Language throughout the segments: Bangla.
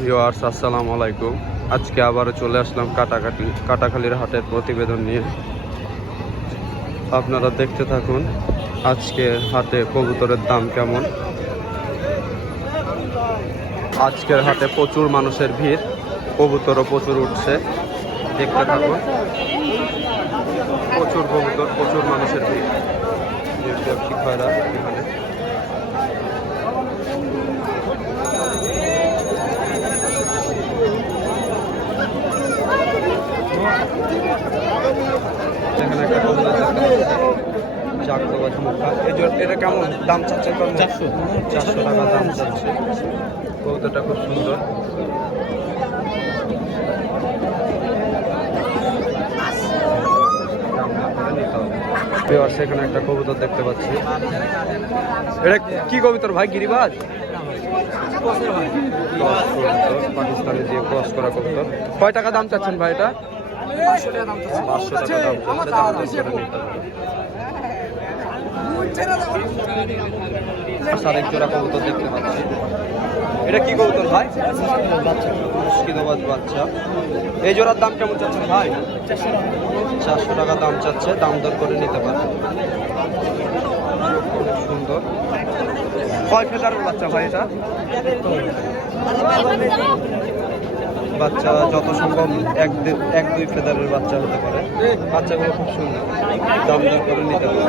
ভিওয়ার্স আসসালামু আলাইকুম। আজকে আবারও চলে আসলাম কাটাকাটি কাটাখালির হাটের প্রতিবেদন নিয়ে। আপনারা দেখতে থাকুন, আজকে হাটে কবুতরের দাম কেমন। আজকের হাটে প্রচুর মানুষের ভিড়, কবুতরও প্রচুর উঠছে। দেখতে থাকুন। প্রচুর কবুতর, প্রচুর মানুষের ভিড়। ব্যবসায়িক এখানে একটা কবুতর চাকদবাজ মুখা এই জন্য এটা কেমন দাম চাচ্ছেন কেমন চারশো। চারশো টাকা দাম চাচ্ছে কবুতরটা খুব সুন্দর। সেখানে একটা কবুতর দেখতে পাচ্ছি। এটা কি কবুতর ভাই গিরিবাজ? পাকিস্তানি দিয়ে ক্রস করা কবুতর। কয় টাকা দাম চাচ্ছেন ভাই এটা? পাঁচশো টাকা দাম চাচ্ছে নিতে সারেক জোড়া কবুতর দেখতে পাচ্ছি। এটা কি কবুতর ভাই? মুশকিদাবাদ বাচ্চা। এই জোড়ার দাম কেমন চাচ্ছেন ভাই? চারশো টাকা দাম চাচ্ছে, দাম দর করে নিতে পারবেন সুন্দর। কয় ফেদারের বাচ্চা ভাই এটা? বাচ্চা যত সম্ভব এক দু- এক দুই ফেদারের বাচ্চা হতে পারে। বাচ্চাগুলো খুব সুন্দর। দাম দর করে নিতে পারে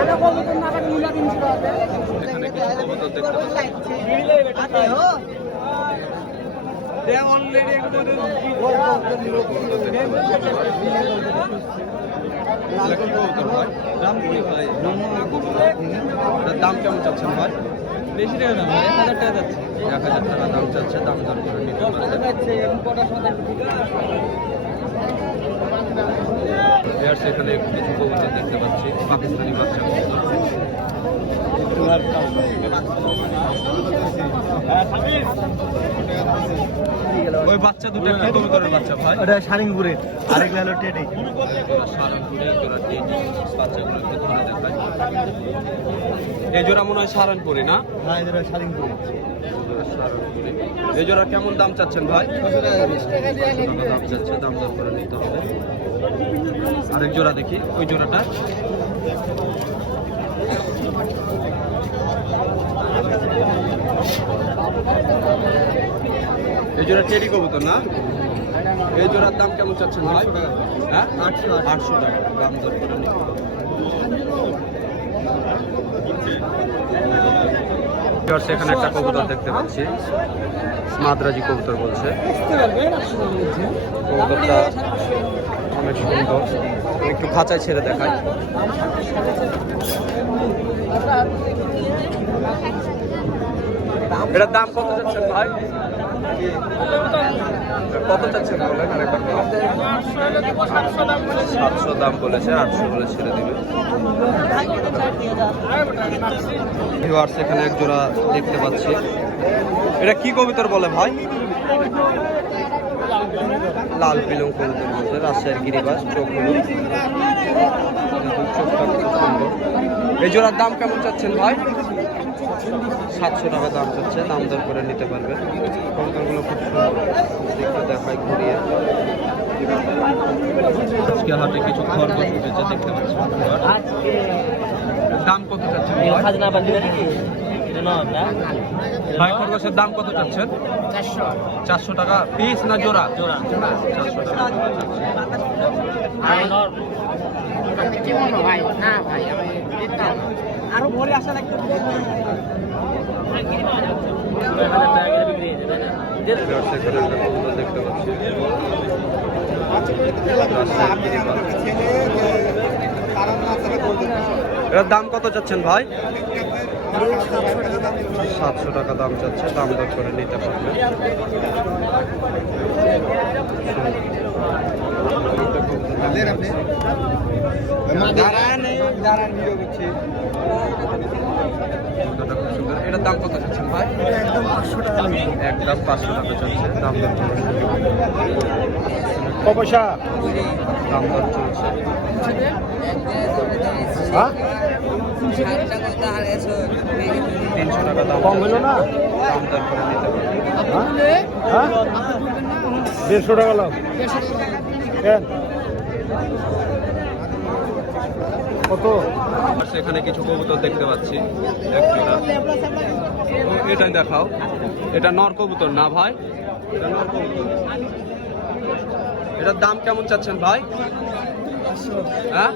দাম কেমন চাচ্ছেন ভাই? বেশি টাকা দাম এক হাজার টাকা যাচ্ছে। এক হাজার টাকা দাম চাচ্ছে দাম দর করে নিতে পারবেন এয়ার সেখানে কিছু কবুতর দেখতে পাচ্ছি পাকিস্তানি বাচ্চা ওই বাচ্চা দুটো কি কবুতরের বাচ্চা ভাই। ওটা সারিংপুরের আরেক হলো টেডি। জোড়া টেডি বাচ্চাগুলো ধরে এই জোড়া মনে হয় সারানপুরে না? হ্যাঁ এটা সারিংপুরে। এই জোড়া কেমন দাম চাচ্ছেন ভাই? দাম চাচ্ছে দাম দর করে নিতে হবে। আরেক জোড়া দেখি, ওই জোড়াটা। এই জোড়া টেডি কবুতর না? এই জোড়ার দাম কেমন চাচ্ছেন ভাই? হ্যাঁ? আটশো আটশো টাকা। দাম দর করে নিতে হবে। সেখানে একটা কবুতর দেখতে পাচ্ছি। মাদ্রাজি কবুতর বলছে। কবুতরটা অনেক সুন্দর। একটু খাঁচায় ছেড়ে দেখায় এটার দাম কত যাচ্ছেন ভাই? কত চাচ্ছেন বলেন আরেকবার সাতশো দাম বলেছে আটশো বলে ছেড়ে দিবে। ভিউয়ার্স এখানে এক জোড়া দেখতে পাচ্ছি। এটা কি কবিতর বলে ভাই? লাল পিলং কবিতর বলছে রাজশাহীর গিরিবাস চোখ হলুদ। চোখটা এই জোড়ার দাম কেমন চাচ্ছেন ভাই? সাতশো টাকা দাম চাচ্ছে দাম দর করে নিতে পারবেন কবুতরগুলো খুব সুন্দর দেখতে দেখায় ঘুরিয়ে আজকে হাটে কিছু খরগোশ উঠেছে দেখতে পাচ্ছি দাম কত চাচ্ছেন ভাই? খরগোশের দাম কত চাচ্ছেন চারশো টাকা পিস না জোড়া জোড়া চারশো টাকা কি না ভাই আরও ভরে আসা লাগতো একটা এটার দাম কত চাচ্ছেন ভাই? সাতশো টাকা দাম চাচ্ছে দাম দর করে নিতে পারবে কবুতরটা খুব সুন্দর। এটার দাম কত চাচ্ছেন ভাই? একদম পাঁচশো টাকা একদম পাঁচশো টাকা চাচ্ছে দাম দর পয়সা? দাম দর চলছে। হ্যাঁ? তিনশো টাকা দাম কম হলো না? দাম দর করে নিতে পারবে হ্যাঁ? দেড়শো টাকা লাভ কেন? কত? আর সেখানে কিছু কবুতর দেখতে পাচ্ছি এক জোড়া। এটা দেখাও। এটা নর কবুতর না ভাই? এটা নর কবুতর। এটার দাম কেমন চাচ্ছেন ভাই? হ্যাঁ?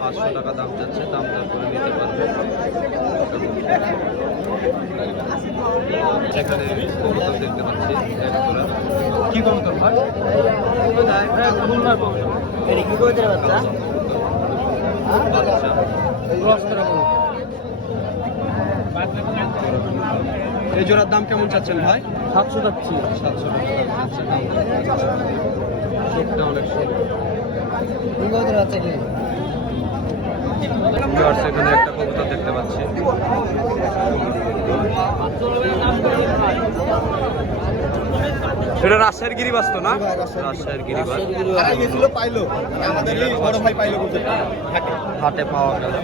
পাঁচশো টাকা দাম চাচ্ছে দাম দর করে নিতে পারবে এখানে কবুতর দেখতে পাচ্ছি। কি কবুতর ভাই? কি করে বাচ্চা বাচ্চা এই জোড়ার দাম কেমন চাচ্ছেন ভাই? সাতশো চাচ্ছি। সাতশো টাকা অনেক সুন্দর কি করে বাচ্চা কি ভিউয়ার্স, এখানে একটা কবুতর দেখতে পাচ্ছি। এটা রাজশাহীর গিরিবাস তো না? রাজশাহীর গিরিবাস। গেছিল পাইলো। আমাদের এই বড় ভাই পাইলো হাটে। পাওয়া গেল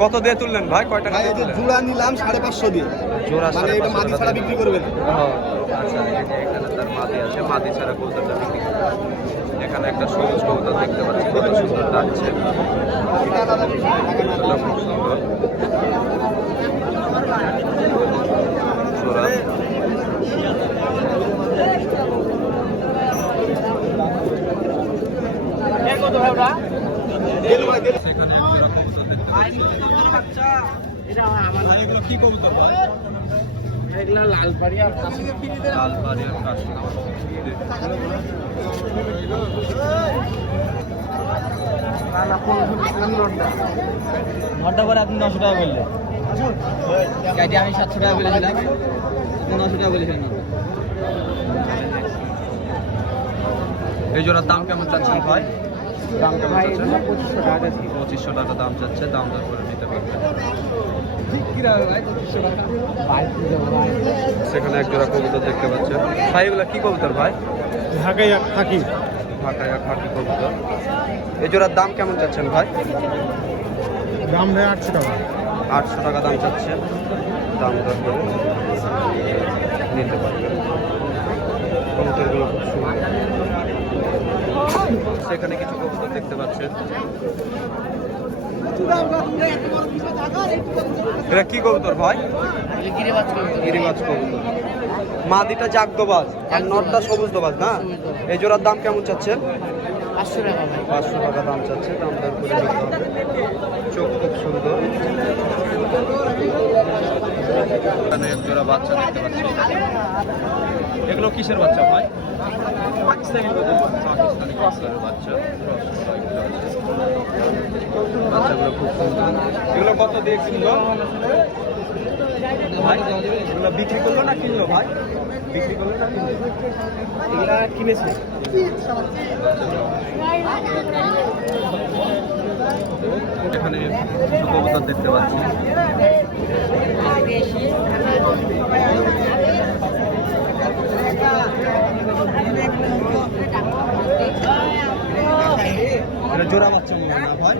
কত দিয়ে তুললেন ভাই? কয় টাকা ভাই দিয়ে এই যে তুললেন? জুড়া নিলাম সাড়ে পাঁচশো দিয়ে। জোড়া মানে এটা ছাড়া বিক্রি করবেন। আচ্ছা এখানে তার মাদি আছে। মাদি ছাড়া কবুতরটা বিক্রি একটা সবুজ কবুতর দেখতে পাচ্ছি কত সুন্দর ডাকছে সেখানে কবুতর দেখতে পাচ্ছি আর এগুলো কি কবুতর লালবাড়ি আর কাশি লাল বাড়ি আর কাশি ঘণ্টা পরে আপনি নশো টাকা বললেন। গাড়ি আমি সাতশো টাকা বলেছিলাম। আপনি নশো টাকা বলেছিলেন। এই জোড়ার দাম কেমন চাচ্ছেন ভাই? দাম কেমন ভাই চাচ্ছেন? পঁচিশশো টাকা দাম চাচ্ছে দাম দর করে নিতে পারবেন। সেখানে এক জোড়া কবুতর দেখতে পাচ্ছেন। ভাই এগুলা কি কবুতর ভাই? ঢাকায় থাকি ঢাকায় এক হাঁটি কবুতর। এই জোড়ার দাম কেমন চাচ্ছেন ভাই? দাম ভাই আটশো টাকা। আটশো টাকা দাম চাচ্ছে। দাম দর করে নিতে পারবেন। কবুতরগুলো খুব সুন্দর। সেখানে কিছু কবুতর দেখতে পাচ্ছেন। এটা কি কবুতর ভাই? গিরিবাজ কবুতর। মাদিটা জাগদোবাজ আর নটটা সবুজ দোবাজ না এই জোড়ার দাম কেমন চাচ্ছেন? পাঁচশো টাকা পাঁচশো টাকা দাম চাচ্ছে দাম দর করে চোখ খুব সুন্দর। এখানে এক জোড়া বাচ্চা দেখতে পাচ্ছি। এগুলো কিসের বাচ্চা ভাই? পাকিস্তানি পাকিস্তানের বাচ্চা। এগুলো কত ভাই এগুলো বিক্রি করল না কিনলো ভাই? করল এগুলা এখানে দেখতে পাচ্ছি। জোড়া বাচ্চা না ভাই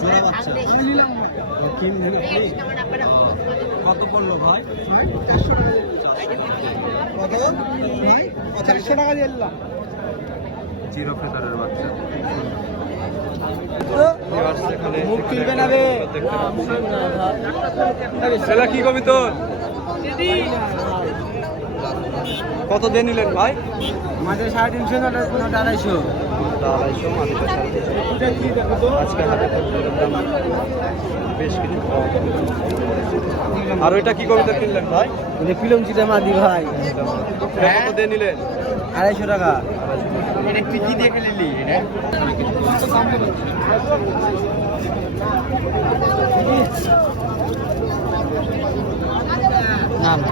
জোড়া বাচ্চা। কত পড়ল ভাই? কত? চারশো টাকা দিয়ে এলাম। জিরো ফেদারের বাচ্চা। মুখ তুলবে না রে। ছেলে কি কবি তোর? কত দিয়ে নিলেন ভাই? আমাদের সাড়ে তিনশো না আড়াইশো আড়াইশো। আজকে হাটে বেশ কিছু আর ওইটা কি কবিতা কিনলেন ভাই? পিলং চিটা মাদি ভাই। কত দিয়ে নিলেন? আড়াইশো টাকা। এটা তুই কি দিয়ে খেলিলি এটা? না না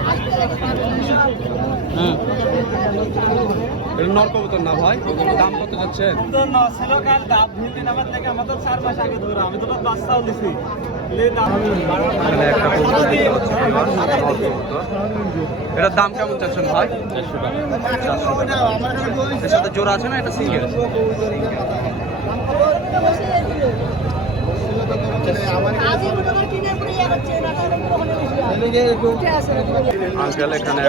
হুম। এটা নর কবুতর না ভাই দাম কত যাচ্ছে এখানে একটা কবুতর দেখতে পাচ্ছি এবার, নর কবুতর। এটার দাম কেমন চাচ্ছেন ভাই? চারশো টাকা এর সাথে জোড়া আছে না এটা সিঙ্গেল আজ আঙ্কেল এখানে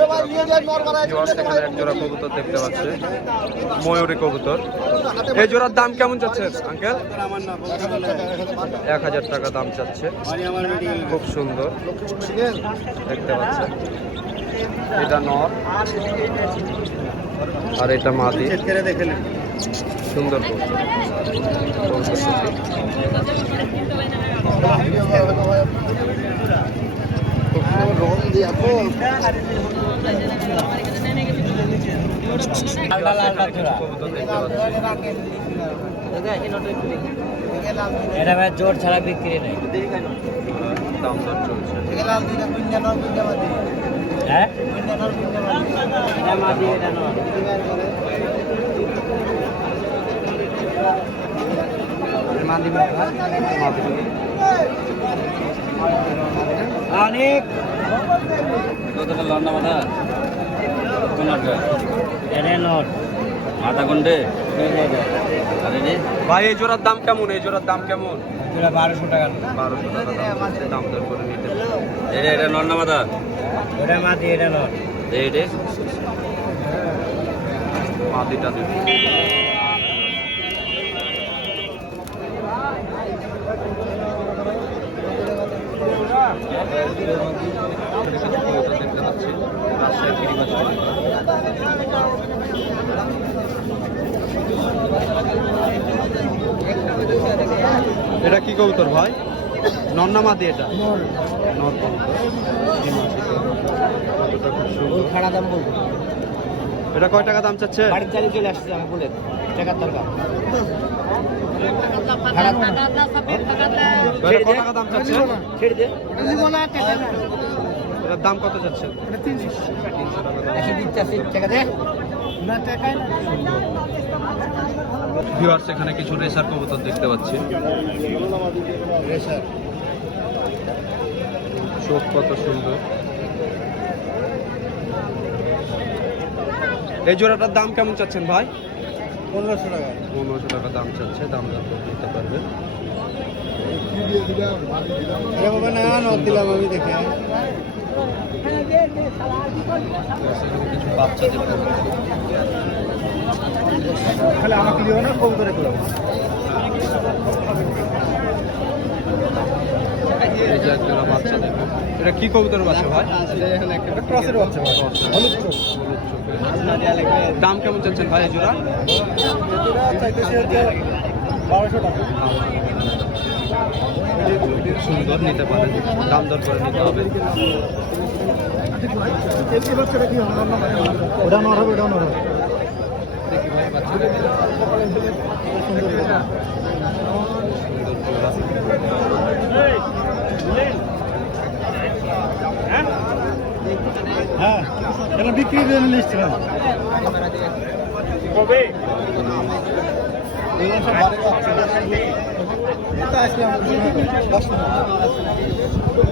এখানে এক জোড়া কবুতর দেখতে পাচ্ছে। ময়ূরী কবুতর। এই জোড়ার দাম কেমন যাচ্ছে আঙ্কেল? এক হাজার টাকা দাম চাচ্ছে। খুব সুন্দর। দেখতে পাচ্ছেন। এটা নর। আর এটা মাদি। সুন্দর কবুতর কবুতর দুটি। কবুতর দেখতে পাচ্ছি এটা ভাই জোর ছাড়া বিক্রি নেই। হ্যাঁ? মাদি এটা নয় অনেক কতটা লন্ডা মাথা। এটা মাথা কোনটে? ভাই এই জোড়ার দাম কেমন? এই জোড়ার দাম কেমন? এটা বারোশো টাকা। বারোশো টাকা দাম। দর করে নিতে। এটা এটা লন্ডা মাথা। এটা এই রে মাদিটা দেবে দেখতে পাচ্ছি রাজশাহী গিরিবাজ কবুতর। এটা কি কবুতর ভাই? নন্না মাদি এটা? নর। খাড়া দাম বলব। এটা কয় টাকা দাম চাচ্ছে? বাড়ির চলে আসছে আমি বলে টাকার দরকার। দাম কত আসি ভিউয়ার্স এখানে কিছু রেসার কবুতর দেখতে পাচ্ছি। চোখ কত সুন্দর। এই জোড়াটার দাম কেমন চাচ্ছেন ভাই? পনেরোশো টাকা। পনেরোশো টাকা দাম চাচ্ছে দাম দাম করে দিতে নট দিলাম আমি দেখে কিছু বাচ্চা দেখতে পাচ্ছি তাহলে আমাকে দিও না কম করে দিলাম। এই এটা কি কবুতর বাচ্চা ভাই? ক্রসের বাচ্চা হলুদ চোখ। দাম কেমন চাচ্ছেন ভাই জোড়া? বারোশো টাকা সুন্দর নিতে পারেন। দাম দর করে নিতে হবে। ওটা নর হবে ওটা নর হবে দেখি ভাই বাচ্চাটা। সুন্দর জোড়া হ্যাঁ এটা বিক্রি করে লিস্ট কবে?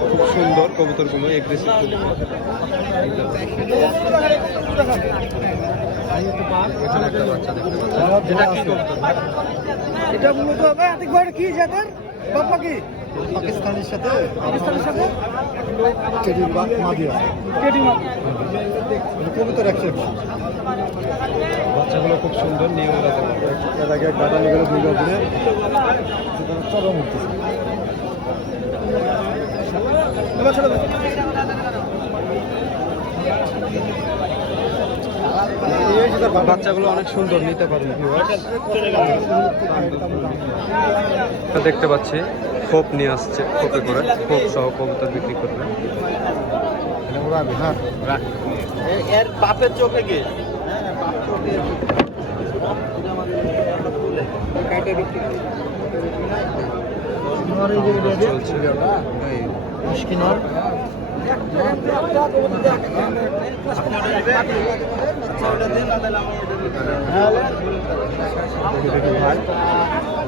খুব সুন্দর কবুতরগুলো এগ্রেসিভ এটা কি কবুতর? এটা মূলত হবে আতিক ভাই কি জাতের? বাপ্পা কি? পাকিস্তানের সাথে পাকিস্তানের সাথে? টেডি মাদিয়া টেডি কবুতর একশো বাচ্চাগুলো খুব সুন্দর নিয়ে ওরা এর আগে কাটা নিয়ে গেল চরম উঠতেছে বাচ্চাগুলো অনেক সুন্দর নিতে viewers। দেখতে পাচ্ছি খোপ নিয়ে আসছে খোপে করে খোপ সহ কবুতর বিক্রি করবে। এর বাপের চোখে গে চলছে।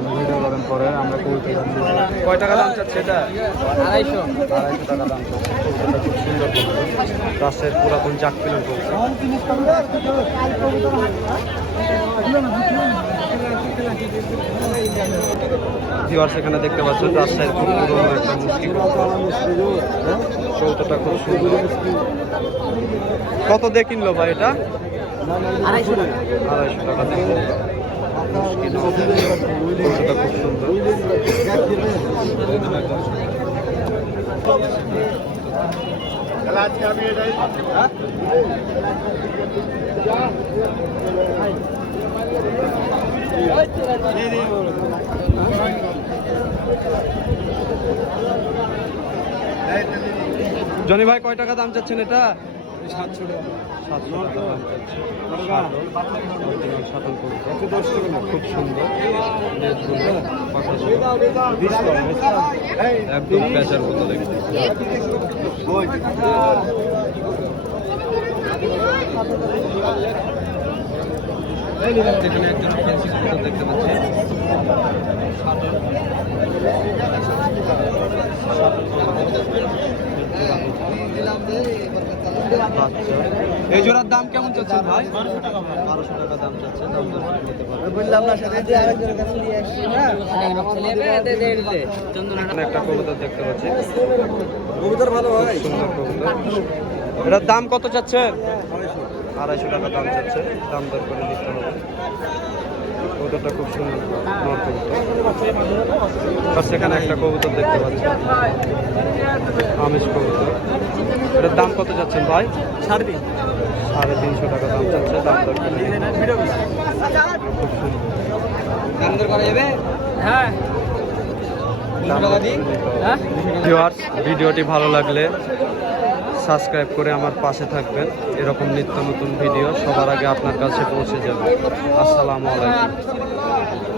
মুশকিনর পরে আমরা কয় টাকা দাম চাচ্ছে এটা? আড়াইশো। আড়াইশো টাকা দাম। চাচ্ছে খুব সুন্দর কবুতর পুরাতন জাক এখানে দেখতে পাচ্ছেন রাস্তায় খুব পুরোনো একটা মুরগি কৌতোটা খুব সুন্দর। কত দিয়ে কিনলো ভাই এটা? আড়াইশো টাকা। আড়াইশো টাকা দিয়ে কিনলো। কৌতোটা খুব সুন্দর। জনি ভাই কয় টাকা দাম চাচ্ছেন এটা? সাতশো টাকা। খুব সুন্দর। একদম মতো দেখতে। এখানে একজন দেখতে পাচ্ছি। এই জোড়ার দাম কেমন চাচ্ছেন ভাই? বারোশো টাকা দাম একটা দেখতে পাচ্ছি ভালো কবুতর এটার দাম কত চাচ্ছে আড়াইশো টাকা দাম চাচ্ছে। দাম দর করে নিতে হবে। কবুতরটা খুব সুন্দর কবুতর। আর সেখানে একটা কবুতর দেখতে পাচ্ছি। আমিষ কবুতর। এটার দাম কত যাচ্ছেন ভাই? সাড়ে তিন সাড়ে তিনশো টাকা দাম চাচ্ছে দাম দর। খুব সুন্দর দাম দর করা যাবে? হ্যাঁ। ভিডিওটি ভালো লাগলে সাবস্ক্রাইব করে আমার পাশে থাকবেন। এরকম নিত্য নতুন ভিডিও সবার আগে আপনার কাছে পৌঁছে যাবে। আসসালামু আলাইকুম।